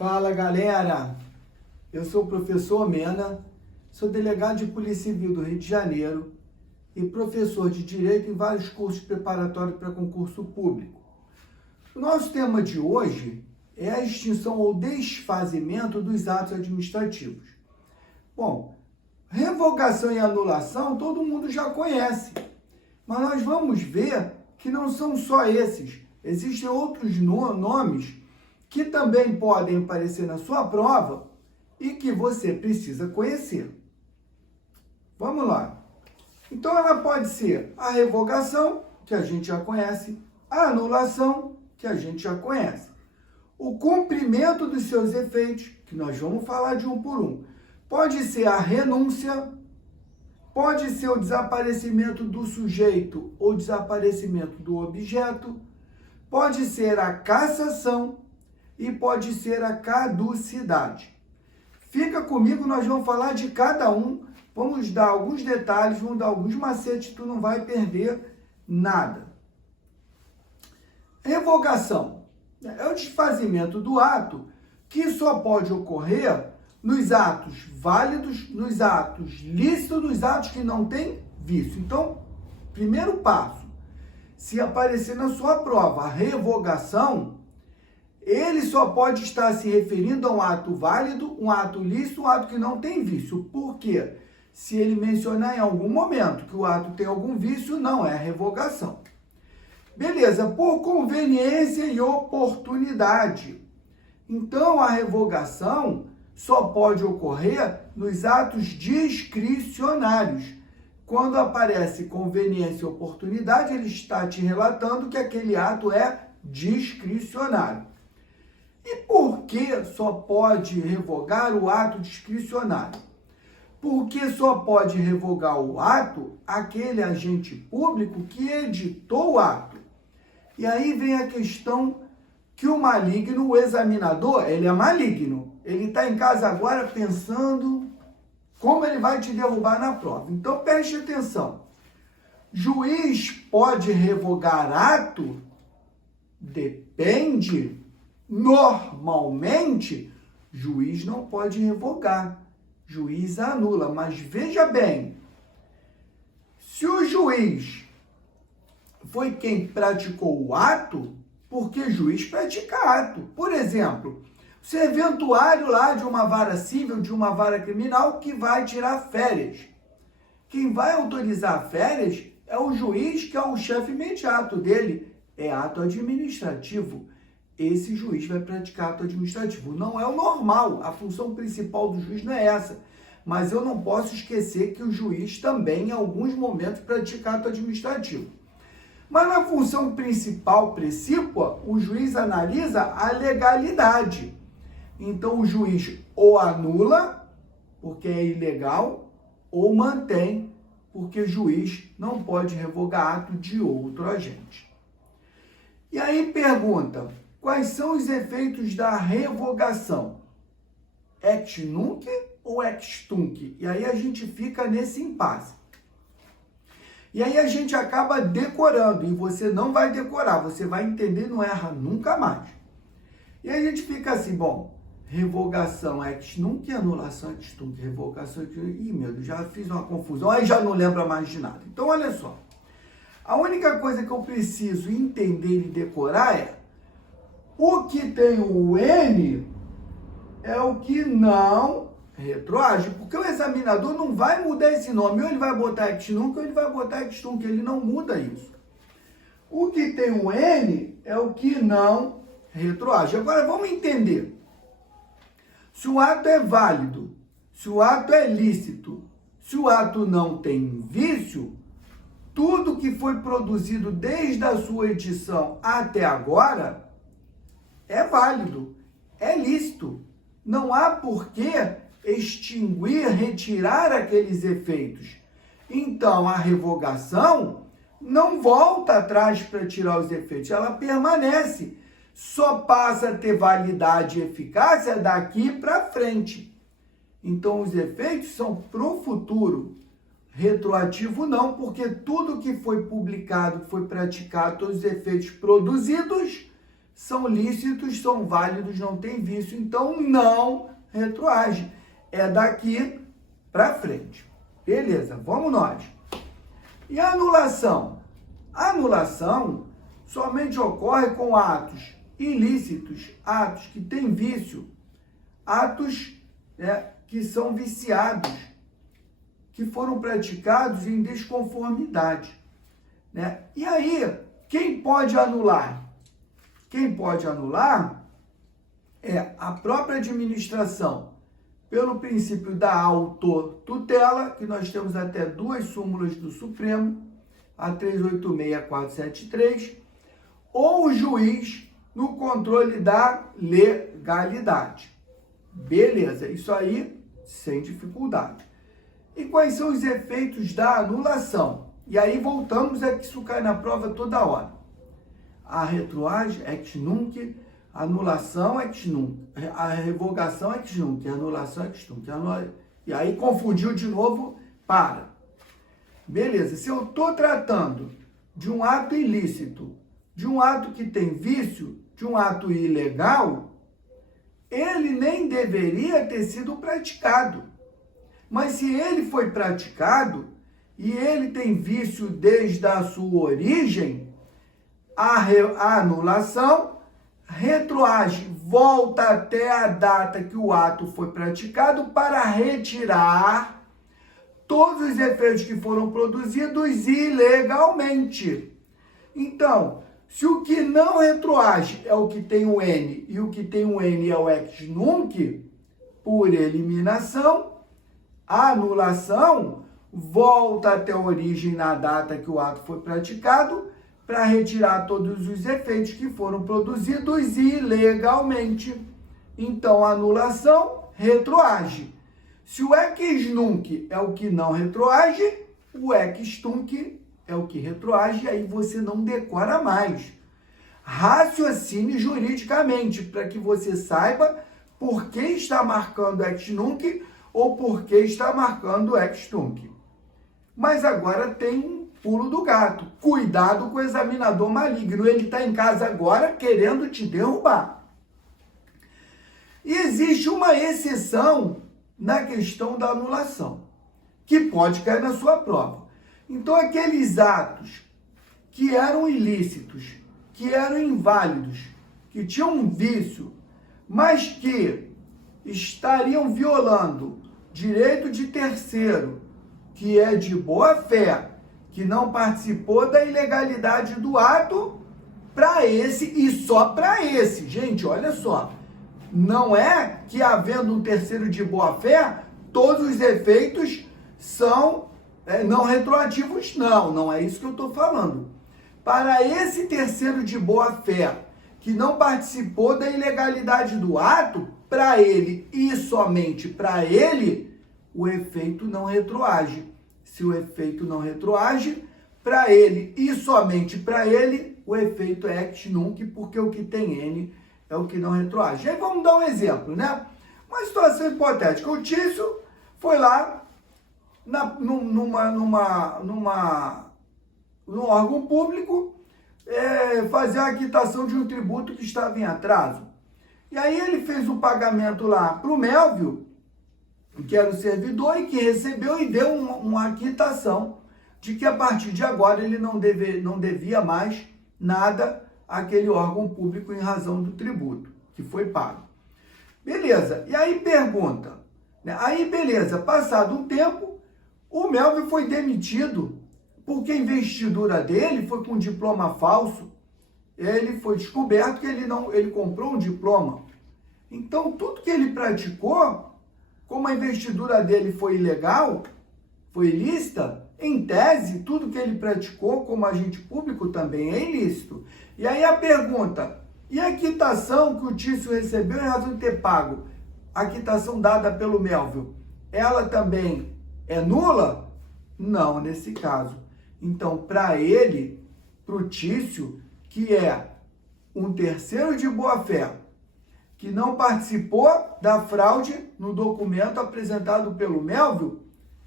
Fala, galera! Eu sou o professor Mena, sou delegado de Polícia Civil do Rio de Janeiro e professor de Direito em vários cursos preparatórios para concurso público. O nosso tema de hoje é a extinção ou desfazimento dos atos administrativos. Bom, revogação e anulação todo mundo já conhece, mas nós vamos ver que não são só esses. Existem outros nomes que também podem aparecer na sua prova e que você precisa conhecer. Vamos lá. Então, ela pode ser a revogação, que a gente já conhece, a anulação, que a gente já conhece, o cumprimento dos seus efeitos, que nós vamos falar de um por um. Pode ser a renúncia, pode ser o desaparecimento do sujeito ou desaparecimento do objeto, pode ser a cassação e pode ser a caducidade. Fica comigo, nós vamos falar de cada um, vamos dar alguns detalhes, vamos dar alguns macetes, tu não vai perder nada. Revogação é o desfazimento do ato que só pode ocorrer nos atos válidos, nos atos lícitos, nos atos que não têm vício. Então, primeiro passo, se aparecer na sua prova a revogação, ele só pode estar se referindo a um ato válido, um ato lícito, um ato que não tem vício. Por quê? Se ele mencionar em algum momento que o ato tem algum vício, não é revogação. Beleza, por conveniência e oportunidade. Então, a revogação só pode ocorrer nos atos discricionários. Quando aparece conveniência e oportunidade, ele está te relatando que aquele ato é discricionário. E por que só pode revogar o ato discricionário? Porque só pode revogar o ato aquele agente público que editou o ato. E aí vem a questão que o maligno, o examinador, ele é maligno. Ele está em casa agora pensando como ele vai te derrubar na prova. Então preste atenção. Juiz pode revogar ato? Depende. Normalmente, juiz não pode revogar. Juiz anula. Mas veja bem, se o juiz foi quem praticou o ato, porque juiz pratica ato. Por exemplo, o serventuário lá de uma vara civil, de uma vara criminal, que vai tirar férias. Quem vai autorizar férias é o juiz, que é o chefe imediato dele. É ato administrativo. Esse juiz vai praticar ato administrativo. Não é o normal. A função principal do juiz não é essa. Mas eu não posso esquecer que o juiz também, em alguns momentos, pratica ato administrativo. Mas na função principal, precípua, o juiz analisa a legalidade. Então, o juiz ou anula, porque é ilegal, ou mantém, porque o juiz não pode revogar ato de outro agente. E aí pergunta, quais são os efeitos da revogação? Ex nunc ou ex tunc? E aí a gente fica nesse impasse. E aí a gente acaba decorando, e você não vai decorar, você vai entender, não erra nunca mais. E a gente fica assim, bom, revogação ex nunc e anulação ex tunc, revogação ex tunc, ih, meu Deus, já fiz uma confusão, aí já não lembra mais de nada. Então, olha só, a única coisa que eu preciso entender e decorar é o que tem o N é o que não retroage, porque o examinador não vai mudar esse nome, ou ele vai botar ex nunc ou ele vai botar ex tunc, ele não muda isso. O que tem o N é o que não retroage. Agora vamos entender. Se o ato é válido, se o ato é lícito, se o ato não tem vício, tudo que foi produzido desde a sua edição até agora é válido, é lícito. Não há por que extinguir, retirar aqueles efeitos. Então, a revogação não volta atrás para tirar os efeitos, ela permanece. Só passa a ter validade e eficácia daqui para frente. Então, os efeitos são para o futuro. Retroativo não, porque tudo que foi publicado, que foi praticado, todos os efeitos produzidos são lícitos, são válidos, não tem vício, então não retroage. É daqui para frente. Beleza, vamos nós. E a anulação? A anulação somente ocorre com atos ilícitos, atos que têm vício, atos, né, que são viciados, que foram praticados em desconformidade, né? E aí, quem pode anular? Quem pode anular é a própria administração, pelo princípio da autotutela, que nós temos até 2 súmulas do Supremo, a 386 e a 473, ou o juiz no controle da legalidade. Beleza, isso aí sem dificuldade. E quais são os efeitos da anulação? E aí voltamos a que isso cai na prova toda hora. A retroage, ex nunc, a anulação, ex nunc, a revogação, ex nunc, a anulação, ex nunc. E aí confundiu de novo, para. Beleza, se eu estou tratando de um ato ilícito, de um ato que tem vício, de um ato ilegal, ele nem deveria ter sido praticado. Mas se ele foi praticado e ele tem vício desde a sua origem, a anulação retroage, volta até a data que o ato foi praticado para retirar todos os efeitos que foram produzidos ilegalmente. Então, se o que não retroage é o que tem o N e o que tem o N é o ex nunc, por eliminação, a anulação volta até a origem na data que o ato foi praticado para retirar todos os efeitos que foram produzidos ilegalmente. Então, a anulação retroage. Se o ex nunc é o que não retroage, o ex tunc é o que retroage, e aí você não decora mais. Raciocine juridicamente, para que você saiba por que está marcando ex nunc ou por que está marcando ex tunc. Mas agora tem um pulo do gato. Cuidado com o examinador maligno. Ele está em casa agora querendo te derrubar. E existe uma exceção na questão da anulação, que pode cair na sua prova. Então, aqueles atos que eram ilícitos, que eram inválidos, que tinham um vício, mas que estariam violando direito de terceiro, que é de boa fé, que não participou da ilegalidade do ato, para esse e só para esse. Gente, olha só, não é que havendo um terceiro de boa fé, todos os efeitos são não retroativos, não é isso que eu estou falando. Para esse terceiro de boa fé, que não participou da ilegalidade do ato, para ele e somente para ele, o efeito não retroage. Se o efeito não retroage, para ele e somente para ele, o efeito é ex nunc, porque o que tem N é o que não retroage. Aí vamos dar um exemplo, né? Uma situação hipotética. O Tício foi lá num órgão público fazer a quitação de um tributo que estava em atraso. E aí ele fez o pagamento lá para o Melvio, que era o servidor, e que recebeu e deu uma quitação de que a partir de agora ele não devia mais nada àquele órgão público em razão do tributo que foi pago. Beleza, e aí pergunta, né? Aí beleza, passado um tempo, o Melvio foi demitido porque a investidura dele foi com diploma falso. Ele foi descoberto que ele comprou um diploma. Então, tudo que ele praticou, como a investidura dele foi ilegal, foi ilícita, em tese, tudo que ele praticou como agente público também é ilícito. E aí a pergunta, e a quitação que o Tício recebeu em razão de ter pago, a quitação dada pelo Melvio, ela também é nula? Não, nesse caso. Então, para ele, para o Tício, que é um terceiro de boa-fé, que não participou da fraude no documento apresentado pelo Melvio,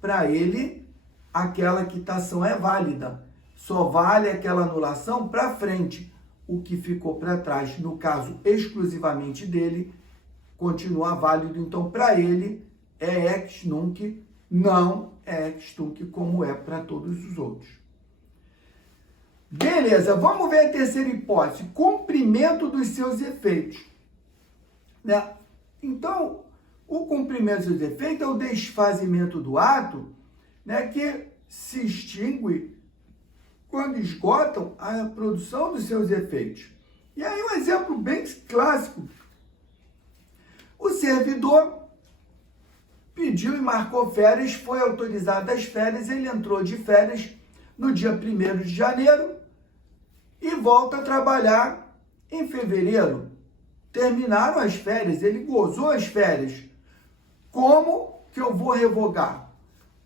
para ele, aquela quitação é válida. Só vale aquela anulação para frente. o que ficou para trás, no caso exclusivamente dele, continua válido. Então, para ele, é ex nunc, não é ex nunc como é para todos os outros. Beleza, vamos ver a terceira hipótese, cumprimento dos seus efeitos. Né? Então, o cumprimento dos seus efeitos é o desfazimento do ato, né, que se extingue quando esgotam a produção dos seus efeitos. E aí um exemplo bem clássico. O servidor pediu e marcou férias, foi autorizado as férias, ele entrou de férias no dia 1º de janeiro e volta a trabalhar em fevereiro. Terminaram as férias, ele gozou as férias. Como que eu vou revogar?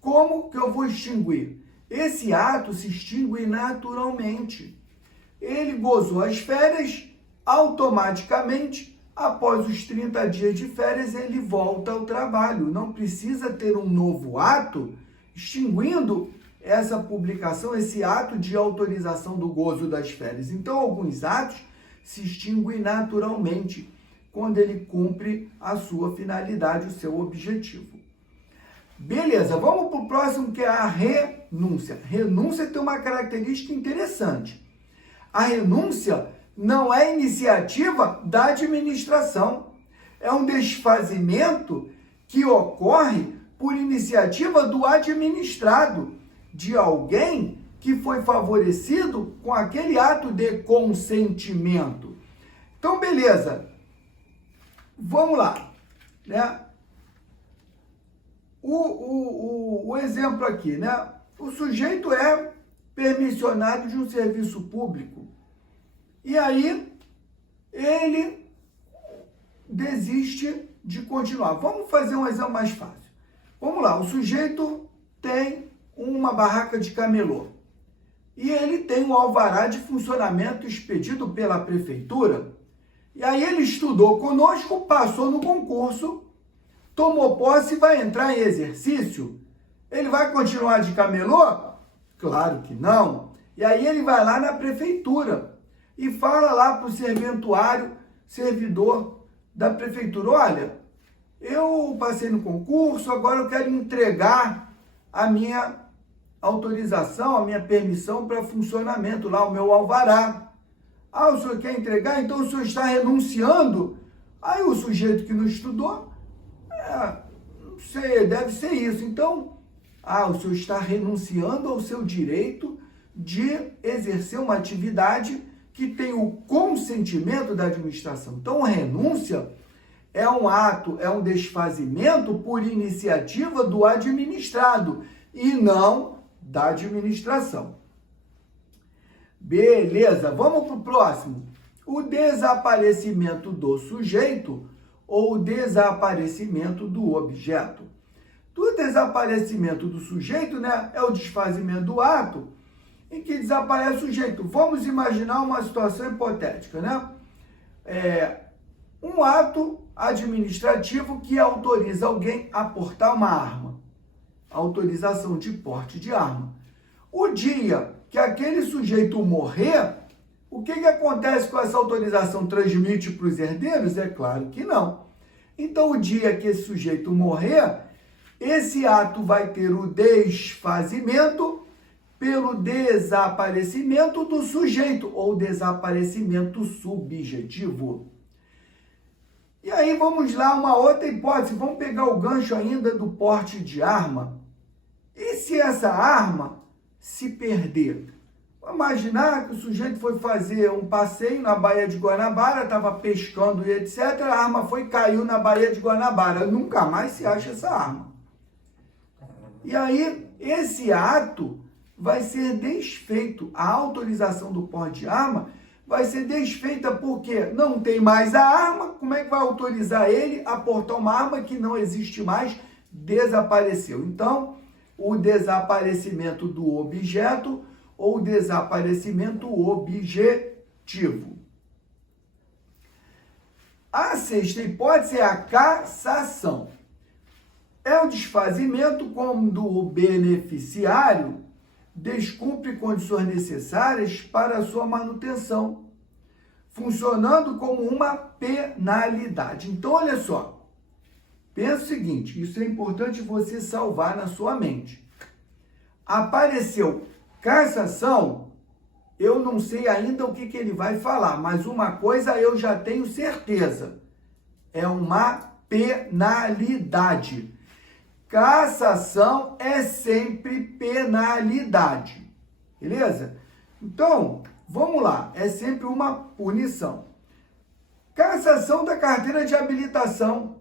Como que eu vou extinguir? Esse ato se extingue naturalmente. Ele gozou as férias, automaticamente, após os 30 dias de férias, ele volta ao trabalho. Não precisa ter um novo ato extinguindo essa publicação, esse ato de autorização do gozo das férias. Então, alguns atos se extinguem naturalmente quando ele cumpre a sua finalidade, o seu objetivo. Beleza, vamos para o próximo, que é a renúncia. Renúncia tem uma característica interessante. A renúncia não é iniciativa da administração. É um desfazimento que ocorre por iniciativa do administrado, de alguém que foi favorecido com aquele ato de consentimento. Então, beleza. Vamos lá, né? O exemplo aqui, né? O sujeito é permissionário de um serviço público. E aí, ele desiste de continuar. Vamos fazer um exemplo mais fácil. Vamos lá, o sujeito tem uma barraca de camelô. E ele tem um alvará de funcionamento expedido pela prefeitura. E aí ele estudou conosco, passou no concurso, tomou posse e vai entrar em exercício. Ele vai continuar de camelô? Claro que não. E aí ele vai lá na prefeitura e fala lá para o serventuário, servidor da prefeitura: olha, eu passei no concurso, agora eu quero entregar a minha autorização, a minha permissão para funcionamento lá, o meu alvará. Ah, o senhor quer entregar? Então o senhor está renunciando? Aí o sujeito que não estudou, não sei, deve ser isso. Então, o senhor está renunciando ao seu direito de exercer uma atividade que tem o consentimento da administração. Então, a renúncia é um ato, é um desfazimento por iniciativa do administrado e não da administração. Beleza, vamos para o próximo. O desaparecimento do sujeito ou o desaparecimento do objeto. Do desaparecimento do sujeito, né, é o desfazimento do ato em que desaparece o sujeito. Vamos imaginar uma situação hipotética, né? Um ato administrativo que autoriza alguém a portar uma arma. Autorização de porte de arma. O dia que aquele sujeito morrer, o que acontece com essa autorização? Transmite para os herdeiros? É claro que não. Então, o dia que esse sujeito morrer, esse ato vai ter o desfazimento pelo desaparecimento do sujeito, ou desaparecimento subjetivo. E aí, vamos lá, uma outra hipótese. Vamos pegar o gancho ainda do porte de arma. E se essa arma se perder? Vamos imaginar que o sujeito foi fazer um passeio na Baía de Guanabara, estava pescando e etc. A arma caiu na Baía de Guanabara. Nunca mais se acha essa arma. E aí, esse ato vai ser desfeito. A autorização do porte de arma vai ser desfeita porque não tem mais a arma. Como é que vai autorizar ele a portar uma arma que não existe mais? Desapareceu. Então, o desaparecimento do objeto ou desaparecimento objetivo. A sexta hipótese é a cassação. É o desfazimento quando o beneficiário descumpre condições necessárias para a sua manutenção. funcionando como uma penalidade. Então, olha só, pensa o seguinte, isso é importante você salvar na sua mente. Apareceu cassação, eu não sei ainda o que ele vai falar, mas uma coisa eu já tenho certeza, é uma penalidade. Cassação é sempre penalidade, beleza? Então, vamos lá, é sempre uma punição. Cassação da carteira de habilitação.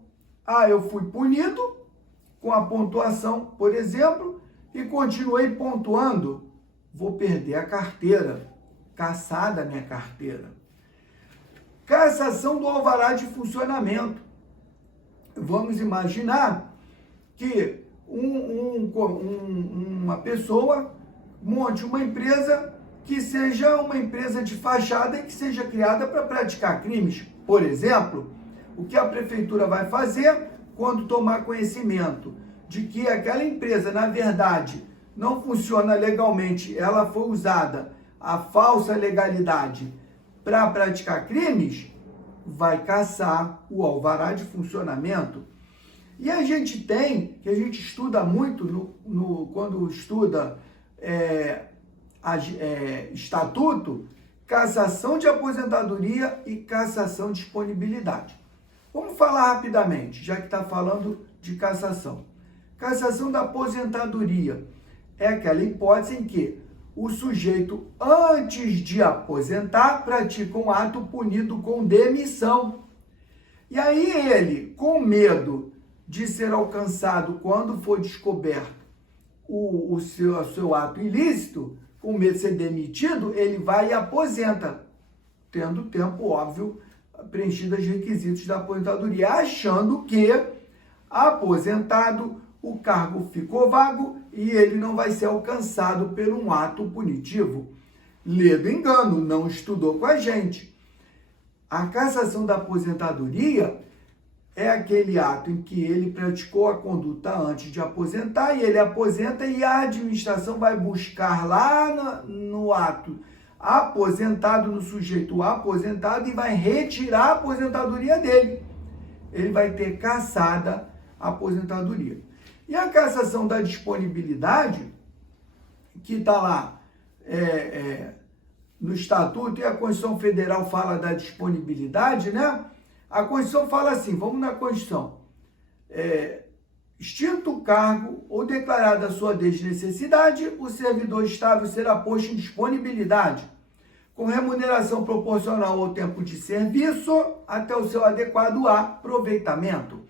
Eu fui punido com a pontuação, por exemplo, e continuei pontuando. Vou perder a carteira, cassada a minha carteira. Cassação do alvará de funcionamento. Vamos imaginar que uma pessoa monte uma empresa que seja uma empresa de fachada e que seja criada para praticar crimes. Por exemplo, o que a prefeitura vai fazer quando tomar conhecimento de que aquela empresa, na verdade, não funciona legalmente, ela foi usada a falsa legalidade para praticar crimes, vai cassar o alvará de funcionamento. E a gente tem, que a gente estuda muito quando estuda estatuto, cassação de aposentadoria e cassação de disponibilidade. Vamos falar rapidamente, já que está falando de cassação. Cassação da aposentadoria é aquela hipótese em que o sujeito, antes de aposentar, pratica um ato punido com demissão. E aí ele, com medo de ser alcançado quando for descoberto o seu ato ilícito, com medo de ser demitido, ele vai e aposenta, tendo tempo, óbvio, preenchido os requisitos da aposentadoria, achando que, aposentado, o cargo ficou vago e ele não vai ser alcançado por um ato punitivo. Lê do engano, não estudou com a gente. A cassação da aposentadoria é aquele ato em que ele praticou a conduta antes de aposentar e ele aposenta e a administração vai buscar lá no ato aposentado, no sujeito aposentado e vai retirar a aposentadoria dele. Ele vai ter cassada a aposentadoria. E a cassação da disponibilidade, que está lá no Estatuto, e a Constituição Federal fala da disponibilidade, né? A Constituição fala assim, vamos na Constituição, extinto o cargo ou declarada a sua desnecessidade, o servidor estável será posto em disponibilidade, com remuneração proporcional ao tempo de serviço até o seu adequado aproveitamento.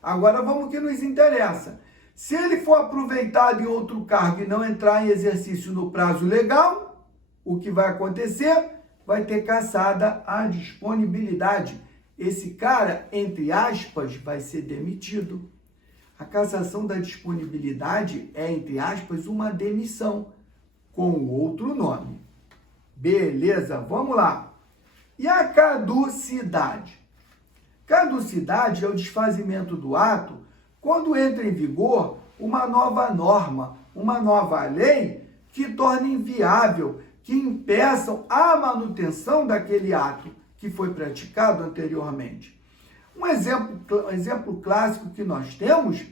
Agora vamos ao que nos interessa. Se ele for aproveitado em outro cargo e não entrar em exercício no prazo legal, o que vai acontecer? Vai ter cassada a disponibilidade. Esse cara, entre aspas, vai ser demitido. A cassação da disponibilidade é, entre aspas, uma demissão, com outro nome. Beleza, vamos lá. E a caducidade? Caducidade é o desfazimento do ato quando entra em vigor uma nova norma, uma nova lei que torne inviável, que impeçam a manutenção daquele ato que foi praticado anteriormente. Um exemplo clássico que nós temos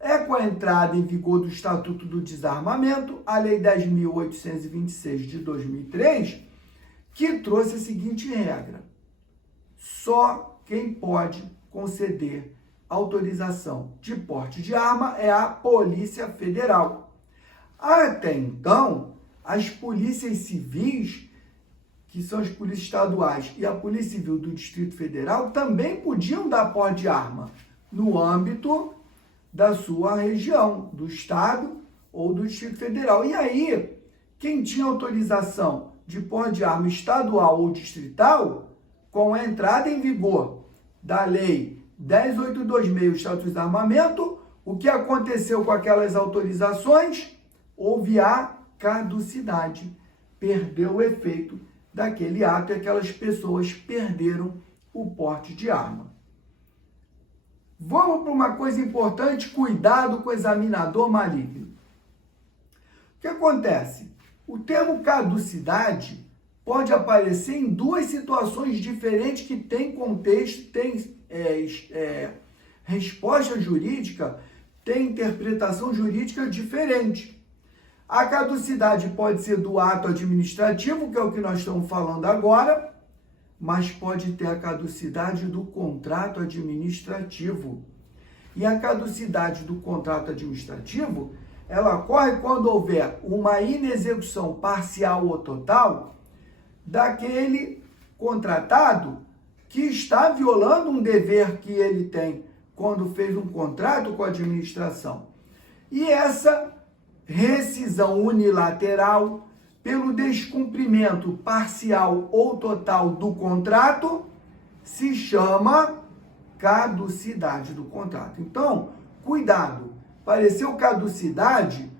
é com a entrada em vigor do Estatuto do Desarmamento, a Lei 10.826 de 2003, que trouxe a seguinte regra: só quem pode conceder autorização de porte de arma é a Polícia Federal. Até então, as polícias civis, que são as polícias estaduais, e a Polícia Civil do Distrito Federal também podiam dar porte de arma no âmbito da sua região, do Estado ou do Distrito Federal. E aí, quem tinha autorização de porte de arma estadual ou distrital, com a entrada em vigor da Lei 10.826, o Estatuto do Desarmamento, o que aconteceu com aquelas autorizações? Houve a caducidade, perdeu o efeito daquele ato e aquelas pessoas perderam o porte de arma. Vamos para uma coisa importante, cuidado com o examinador maligno. O que acontece? O termo caducidade pode aparecer em duas situações diferentes que têm contexto, têm resposta jurídica, têm interpretação jurídica diferente. A caducidade pode ser do ato administrativo, que é o que nós estamos falando agora, mas pode ter a caducidade do contrato administrativo. E a caducidade do contrato administrativo, ela ocorre quando houver uma inexecução parcial ou total daquele contratado que está violando um dever que ele tem quando fez um contrato com a administração. E essa rescisão unilateral pelo descumprimento parcial ou total do contrato se chama caducidade do contrato. Então, cuidado, apareceu caducidade,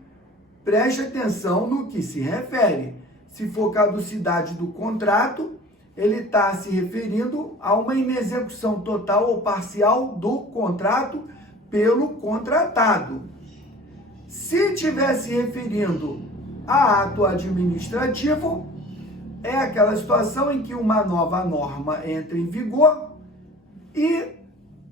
preste atenção no que se refere. Se for caducidade do contrato, ele está se referindo a uma inexecução total ou parcial do contrato pelo contratado. Se estiver se referindo a ato administrativo, é aquela situação em que uma nova norma entra em vigor e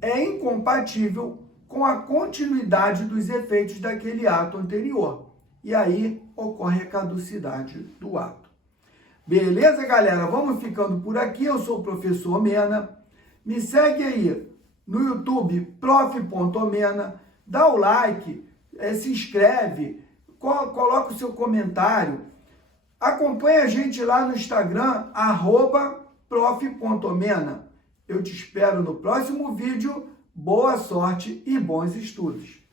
é incompatível com a continuidade dos efeitos daquele ato anterior. E aí ocorre a caducidade do ato. Beleza, galera? Vamos ficando por aqui. Eu sou o professor Mena. Me segue aí no YouTube, prof.mena. Dá o like, se inscreve, coloca o seu comentário. Acompanha a gente lá no Instagram, @prof.mena. Eu te espero no próximo vídeo. Boa sorte e bons estudos!